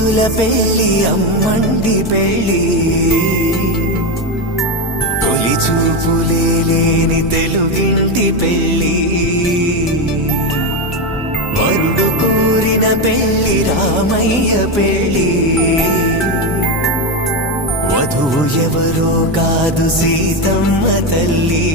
ముద్దుల పెళ్ళి అమ్మండి పెళ్ళి తొలి చూపులే లేని తెలుగింటి పెళ్ళి వరుడు కోరిన పెళ్ళి రామయ్య పెళ్ళి వధువు ఎవరో కాదు సీతమ్మ తల్లి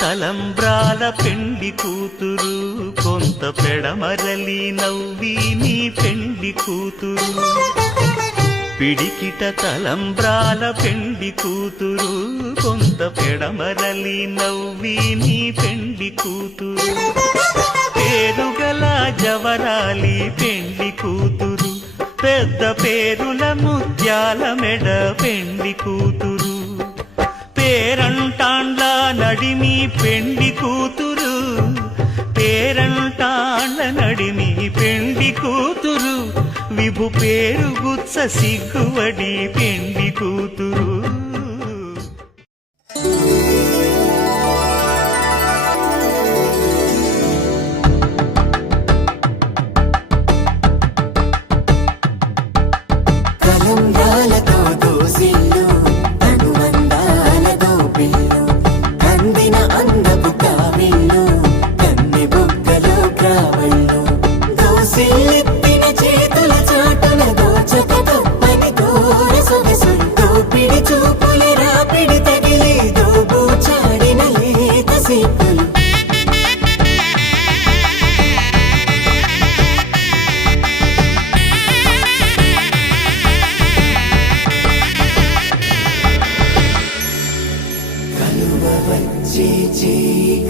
తలంబ్రాల పెండి కూతురు కొంత పెడమరలి నవ్వి నీ పెండి కూతురు పిడికిట తలంబ్రాల పెండి కూతురు కొంత పెడమరలి నవ్వి నీ పెండి కూతురు పేరుగల జవరాలి పెండి కూతురు పెద్ద పేరుల ముత్యాల మెడ పెండి కూతురు పేరంటాండ్ల నడిమి పెండి కూతురు పేరంటాండ్ల నడిమి పెండి కూతురు విభు పేరు గుత్స సిగ్గువడి పెండి కూతురు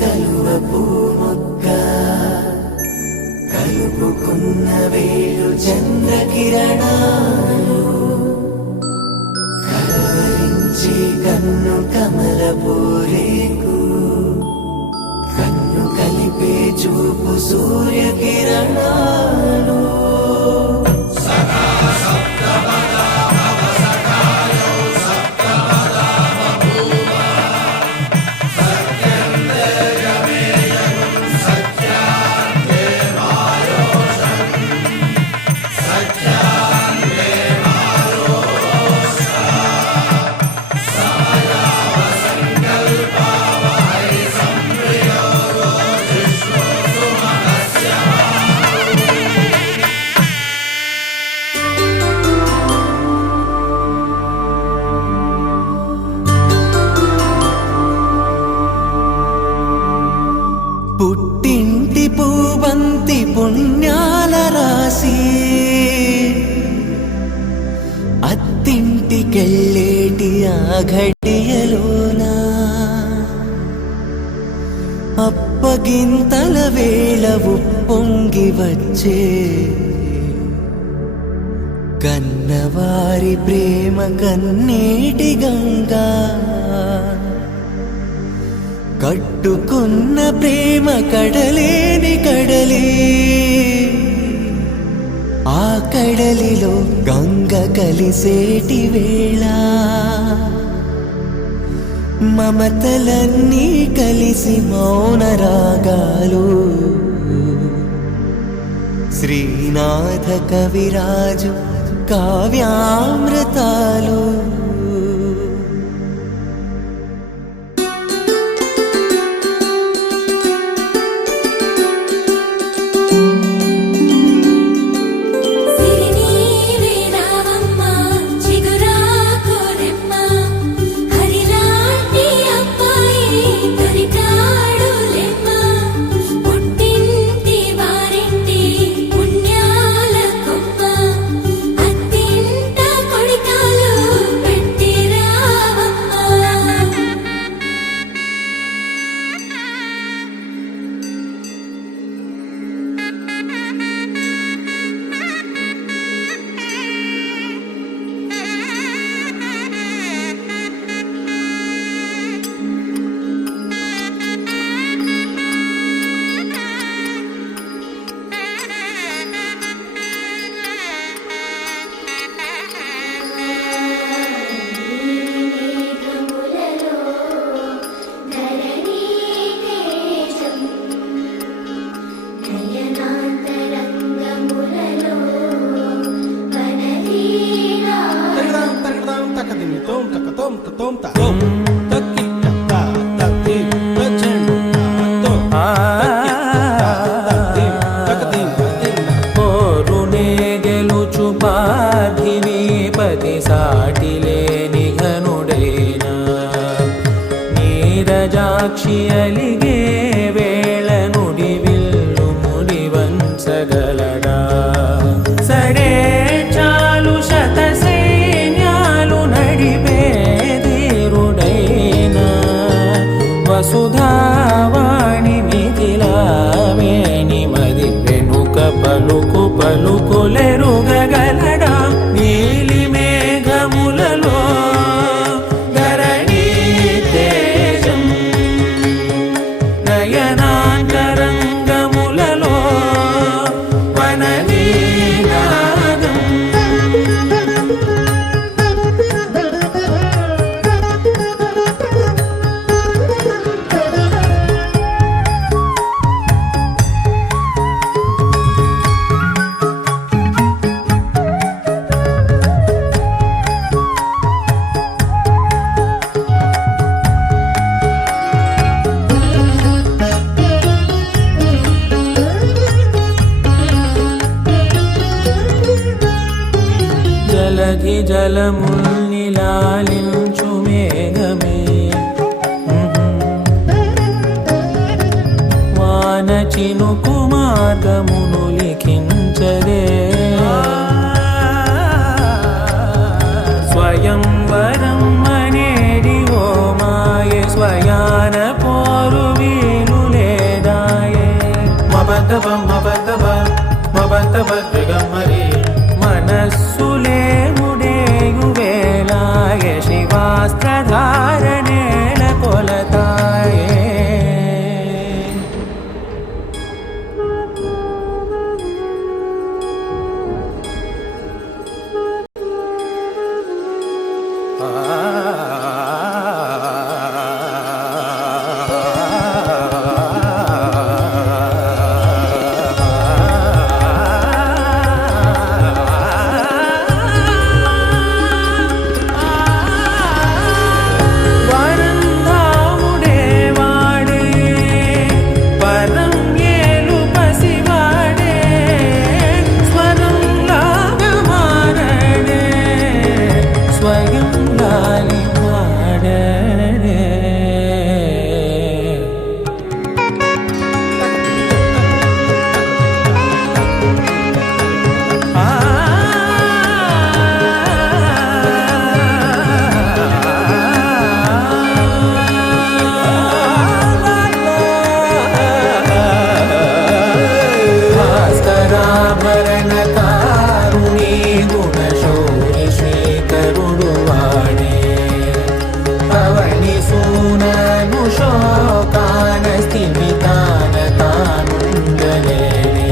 కలువ పూమొక్క కలుపుకున్న వేళు చంద్రకిరణాలు కలవరించి కన్ను కమల పూరేకు కన్ను కలిపే చూపు సూర్యకిరణాలు పుట్టింటి పూవంతి పుణ్యాల రాసి అత్తింటికెళ్ళేటి ఆ ఘడియలోన అప్పగింతల వేళ ఉప్పొంగి వచ్చే కన్నవారి ప్రేమ కన్నీటి గంగా కట్టుకున్న ప్రేమ కడలేని కడలే ఆ కడలిలో గంగ కలిసేటి వేళ మమతలన్నీ కలిసి మౌన రాగాలు శ్రీనాథ కవిరాజు కావ్యామృతాలు నయనాంతరంగములలో వననీనాదం జలధి జలముల్నిలాలించు మేఘమే వాన చినుకు మార్గమును లిఖించదే స్వయంవరం అనేది ఓ మాయే స్వయాన పోరు వీలు లేదాయే మబద్దబ మబద్దబ మబద్దబ దిగమ్మరి మనస్సులే ముడేయు వేళాయ శివాస్త్రధారణేల కొలతాయే భాస్కరాభరణకారుణీ గుణశౌరి శ్రీకరుడు వాడే పవని సూనను శోకాన స్థిమితాన తానుండలేనే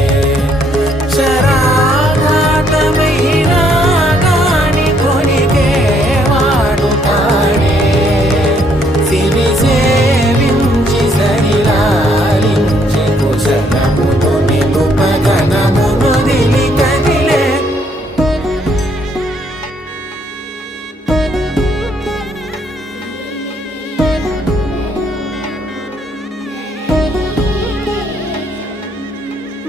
శరాఘాతమైన గాని కొనికే వాడుతాడే సిరి సేవించి సరిలాలించి కుశలమును నిలుపగనమును దిలి కదిలే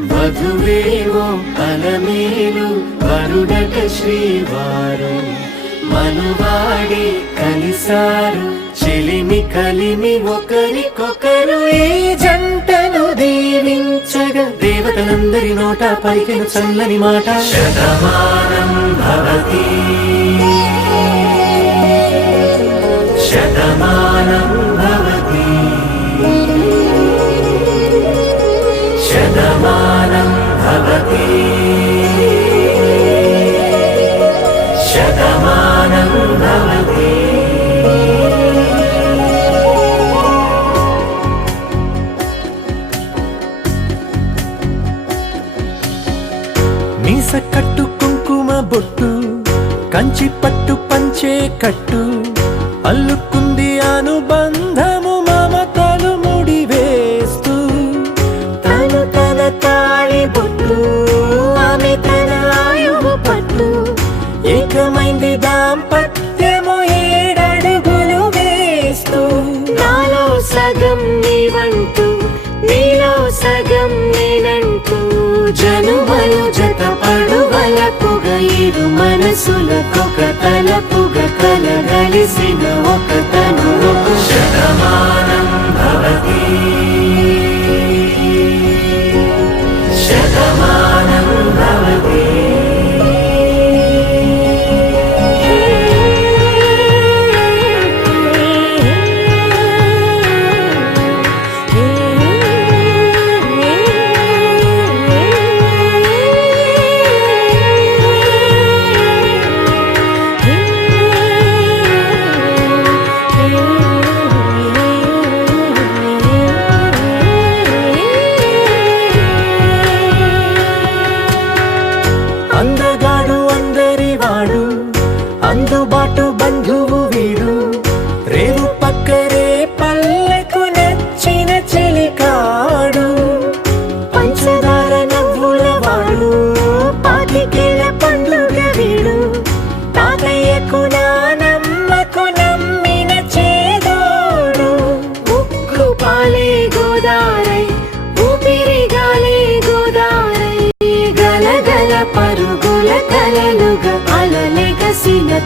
వధువేవో అలమేలు వరుడట శ్రీవారు మనువాడి కలిసారు చెలిమి కలిమి ఒకరికొకరు ఈ జంటను దీవించగా దేవతలందరి నోట పలికిన చల్లని మాట శతమానం భవతి శతమానం భవతి శతమానం భవతి శతమానం భవతి మీస కట్టు కుంకుమ బొట్టు కంచి పట్టు పంచే కట్టు అల్లుకుంది అనుబంధము మమతలు ముడివేస్తూ తను తన తాళి బొట్టు ఆమె తన ఆయువు పట్టు ఏకమైంది దాంపత్యము 7 అడుగులు వేస్తూ నాలో సగం నీవంటూ నీలో సగం నేనంటూ జనుమలు జత పడువలపుగ ఇరు మనసులకొక తలపుగ కలగలిసిన ఒక తను శతమానం భవతి శతమానం భవతి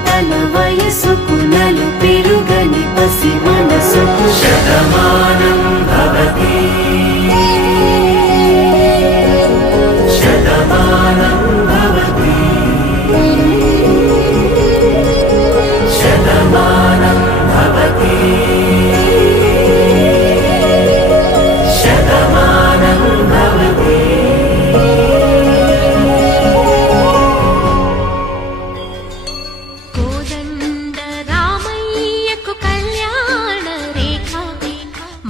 తన వయసుకు నలు పెరుగని పసి మనసుకు శతమానం భవతి శతమానం భవతి శతమానం భవతి శతమానం భవతి. కోదండ రామయ్యకు కళ్యాణ రేఖ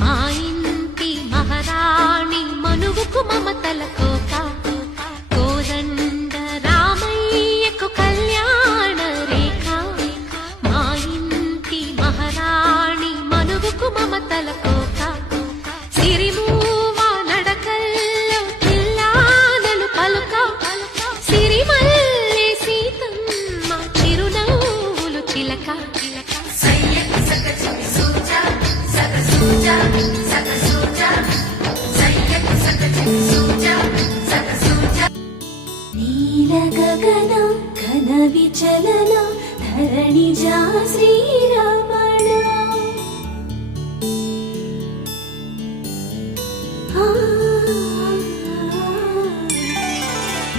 మా ఇంటి మహారాణి మనువుకు మమతల కోక కోదండ రామయ్యకు కళ్యాణ రేఖ మా ఇంటి మహారాణి మనువుకు మమతల కోక సిరిమూవ నడకల్లో పిల్లానలు పలుక సిరిమల్లె సీతమ్మ చిరునవ్వులు చిలక నీల గగన ఘన విచలన ధరణిజా శ్రీరమణ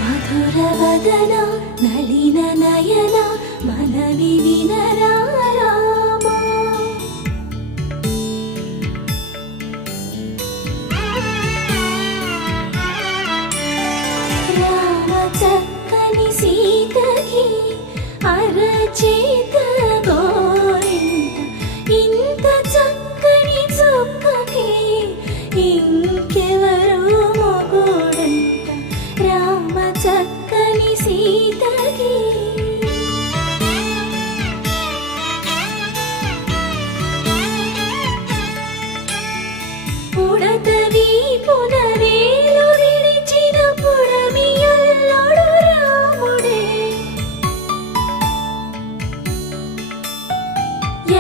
మధుర వదన నలిన నయన మనవి వినరా రామా. రామ చక్కని సీతకి అరచేత గోరింట ఇంత చక్కని చుక్కకి ఇంకెవరు మొగుడంట రామ చక్కని సీతకి ఉడత వీపున వేలు విడిచిన పుడమియల్లోడు రాముడే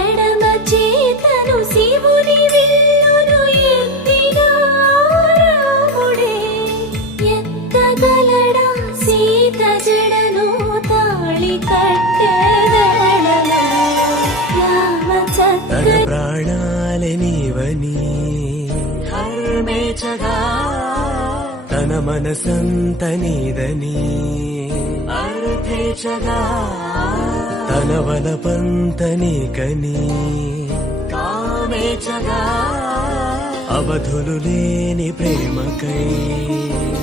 ఎడమ చేతను శివుని విల్లును ఎత్తిన రాముడే ఎత్తగలడా సీత జడను తాళి కట్టెదలడా రామ తన చక్కని ప్రాణాలే నీవని హర్మేచగా తన మనసంత నీదని అర్థేచగా తన వలపంత నీకని కామేచగా అవధులు లేని ప్రేమకై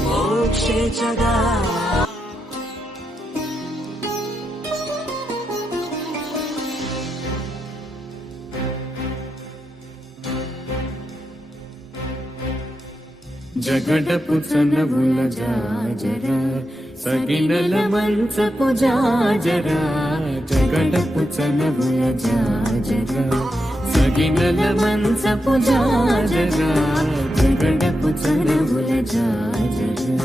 మోక్షేచగా. జగడపు చనవుల జాజరా సగినల మంచపు జాజరా జగడపు చనవుల జాజరా సగినల మంచపు జాజరా జగడపు చనవుల జాజరా.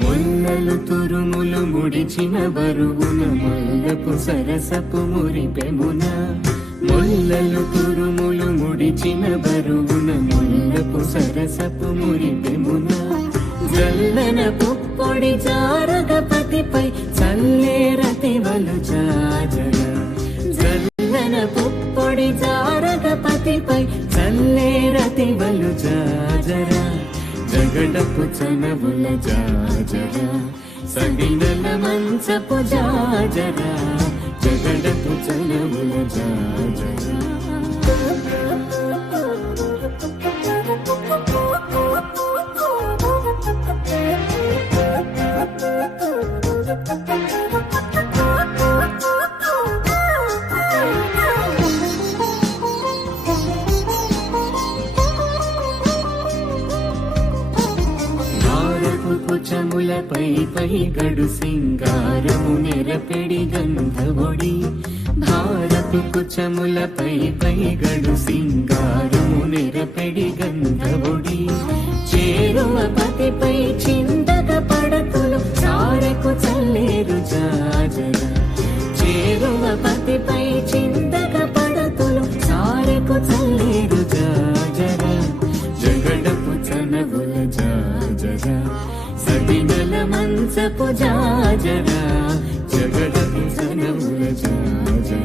ముల్లలు తురుములు ముడిచిన బరువున మల్లపు సరసపు మురిపెమున ముల్లలు తురుములు ముడిచిన బరువున ముల్లపు సరసపు మురిపెమున జల్లన పుప్పొడి జారగపతిపై చల్లేరతివలు జాజర జల్లన పుప్పొడి జారగపతిపై చల్లేరతివలు జాజర జగడపు చనవుల జాజరా సగినల మంచపు జాజరా జగడపు చనవుల జాజరా. కుచములపై పై గడు సింగారము నెరపెడి గంధవొడి భారపు కుచములపై పై గడు సింగారము నెరపెడి గంధవొడి చేరువ పతిపై చింత చల్లేరు జాజర చేరువ పతిపై చింతక పడతులు సారెకు చల్లేరు జాజర జగడపు చనవుల జాజర సగినల మంచపు జాజర జగడపు చనవుల జాజర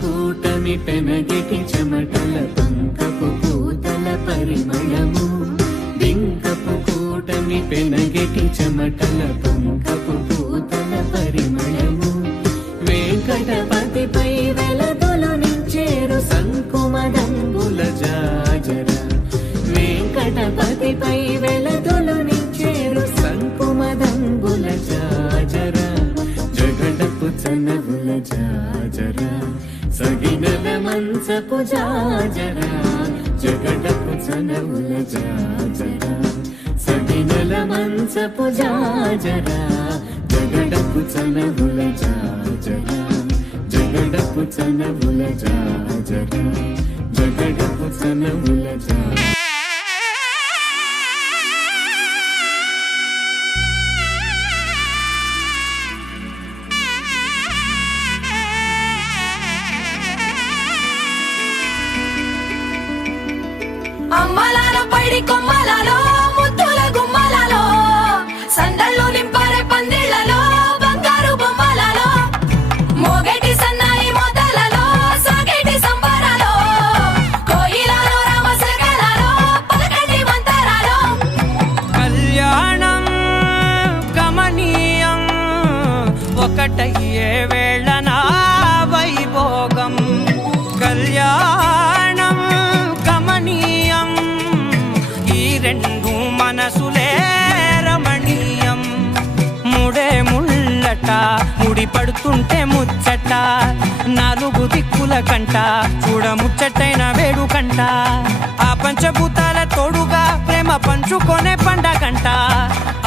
కూటమి పెనగెటి చెమటల పంకపు పూతల పరిమళము బింకపు కూటమి పెనగెటి చెమటల పంకపు పూతల పరిమళము వెంకటపతిపై వెలదులు నించేరు సంకుమదంబుల జాజర వెంకటపతిపై వెలదులు నించేరు సంకుమదంబుల జాజర జగడపు చనవుల జాజర సగినల మంచపు జాజర జగడపు చనవుల జాజర సగినల మంచపు జాజర జగడపు చనవుల జాజర జగడపు చనవుల జాజర జగడపు చనవుల జాజర అమ్మలాల పైడి కొమ్మలలో ముద్దుల గుమ్మలలో సందళ్ళు నింపారే పందిళ్లలో బంగారు బొమ్మలలో మోగేటి సన్నాయి మోతలలో సాగేటి సంబరాలో కోయిలలో రామశకలలో పలకటి మంతరాలో కళ్యాణం గమనీయం ఒకటయ్యే వేళ నా వైభోగం కళ్యాణం గమనీయం ఈ రెండు మనసులే రమణీయం ముడే ముళ్ళట ముడి పడుతుంటే ముచ్చట నాలుగు దిక్కుల కంట చూడ ముచ్చటైన వేడుకంట ఆ పంచభూతాల తోడుగా ప్రేమ పంచుకొనే పండగంట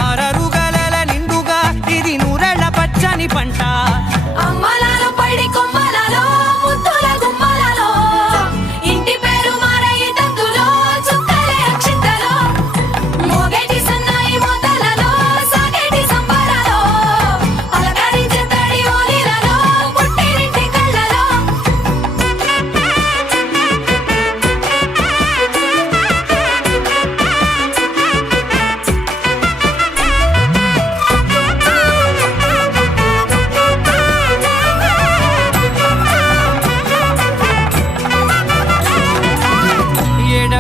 అరరుగల నిండుగా ఇది నూరెళ్ళ పచ్చని పంట అమ్మలాల పైడి కొమ్మలలో ముద్దుల గుమ్మలలో ఇంటి పేరు మారయి తందులో చుక్కలే అక్షింతలో మోగేటి సన్నాయి మోతలలో సాగేటి సంబరాలో పలకరించే తడి ఓలిలలో పుట్టినింటి కళ్ళలో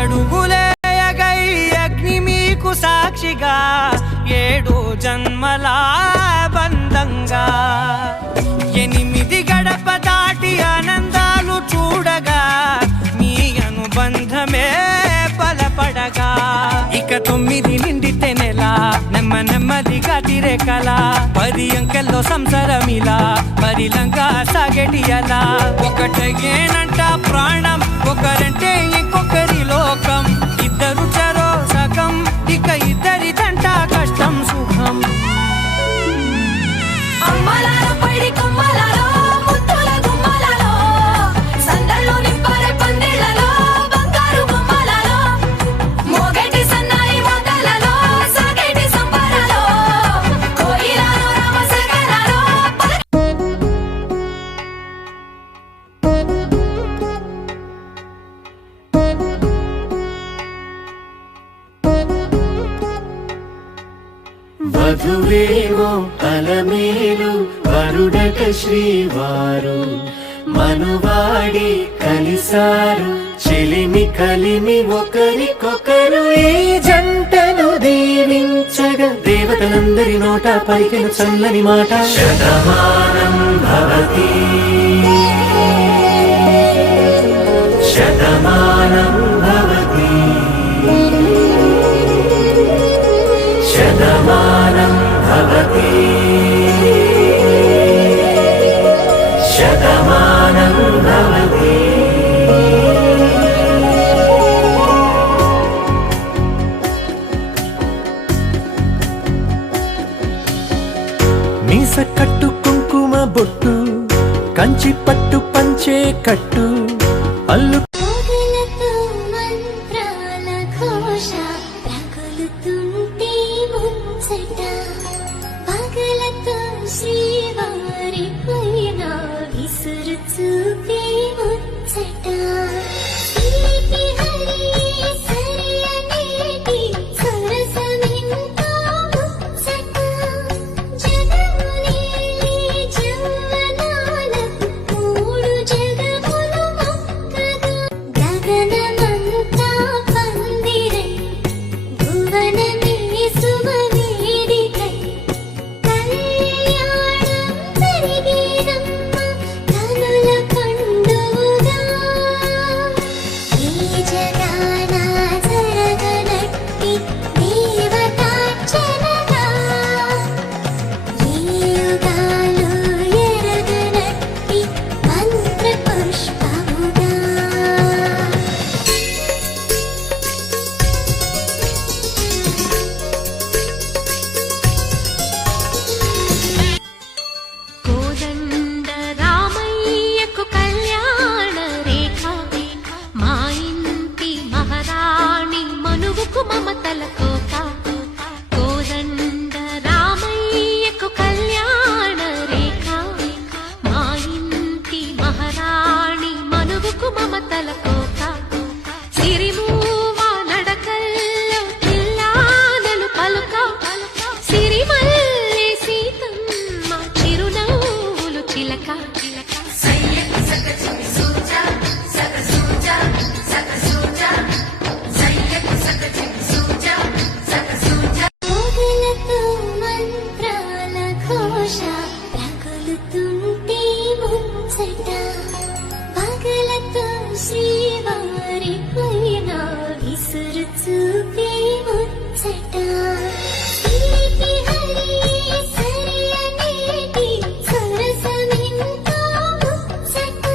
ఏడడుగులేయగై అగ్ని మీకు సాక్షిగా ఏడు జన్మల బంధంగా 8 గడప దాటి ఆనందాలు చూడగా మీ అనుబంధమే బలపడగా ఇక 9 నిండితే నెల నెమ్మదిగా తిరేకల 10 అంకెల్లో సంసారమిలా పరిలంగా సాగేటి అలా ఒకటేనంట ప్రాణం ఒకరంటే ఇంకొకరి లోకం ఇద్దరు చరో సగం ఇక ఇద్దరిదంట కష్టం సుఖం అమ్మలాల పైడి కొమ్మలలో ముద్దుల గుమ్మలలో సందళ్ళు నింపారే పందిళ్లలో బంగారు బొమ్మలలో మోగేటి సన్నాయి మోతలలో సాగేటి సంబరాలో కోయిలలో రామశకలలో వధువేమో అలమేలు వరుడట శ్రీవారు మనువాడి కలిసారు చెలిమి కలిమి ఒకరికొకరు ఈ జంటను దీవించగా దేవతలందరి నోట పలికిన చల్లని మాట శతమానం భవతి శతమానం భవతి శతమానం భవతి శతమానం భవతి మీస కట్టు కుంకుమ బొట్టు కంచి పట్టు పంచే కట్టు అల్లు పగలతో మంత్రాల ఘోష రగులుతుంటే ముచ్చట పగలతో శ్రీవారి పైన విసురు చూపే ముచ్చట సిరికి హరి సరి అనేటి సరసమెంతో ముచ్చట జగమునేలే జవ్వనాలకు మూడు జగములు మొక్కగా గగనమంతా పందిరై భువనమే శుభవేదికై కళ్యాణం జరిగేదమ్మ కనుల పండుగగా ఈ జగాన జరగనట్టి దేవతార్చనగా ఈ యుగాలు ఎరగనట్టి మంత్ర పుష్పముగా కోదండ రామయ్యకు కళ్యాణ రేఖ మా ఇంటి మహారాణి మనువుకు మమతల కోక కోదండ రామయ్యకు కళ్యాణ రేఖ మా ఇంటి మహారాణి మనువుకు మమతల కోక సిరిమూవ నడకల్లో పిల్లానలు పలుక సిరిమల్లె సీతమ్మ చిరునవ్వులు చిలక పగలతో మంత్రాల ఘోష రగులుతుంటే ముచ్చట పగలతో శ్రీవారి పైన విసురు చూపే ముచ్చట సిరికి హరి సరి అనేటి సరసమెంతో ముచ్చట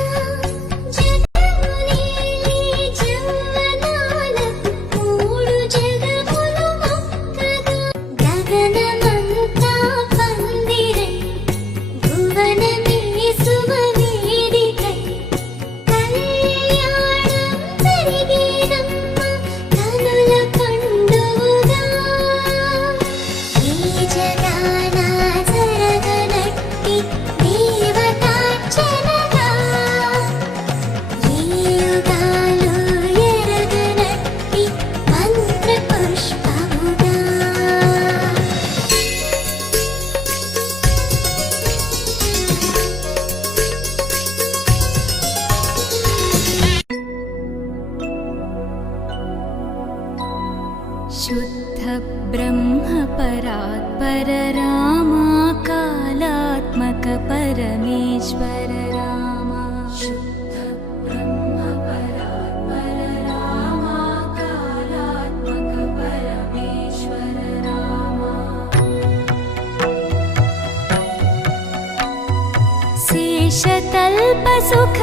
జగమునేలే జవ్వనాలకు మూడు జగములు మొక్కగా గగనమంతా పందిరై భువనమే శుభవేదికై కళ్యాణం జరిగేదమ్మ కనుల పండుగగా ఈ జగాన జరగనట్టి దేవతార్చనగా ఈ యుగాలు ఎరగనట్టి మంత్ర పుష్పముగా शुद्ध ब्रह्म परात्पर रामा कालात्मक परमेश्वर रामा शुद्ध ब्रह्म परात्पर रामा कालात्मक परमेश्वर रामा शेषतल्प सुख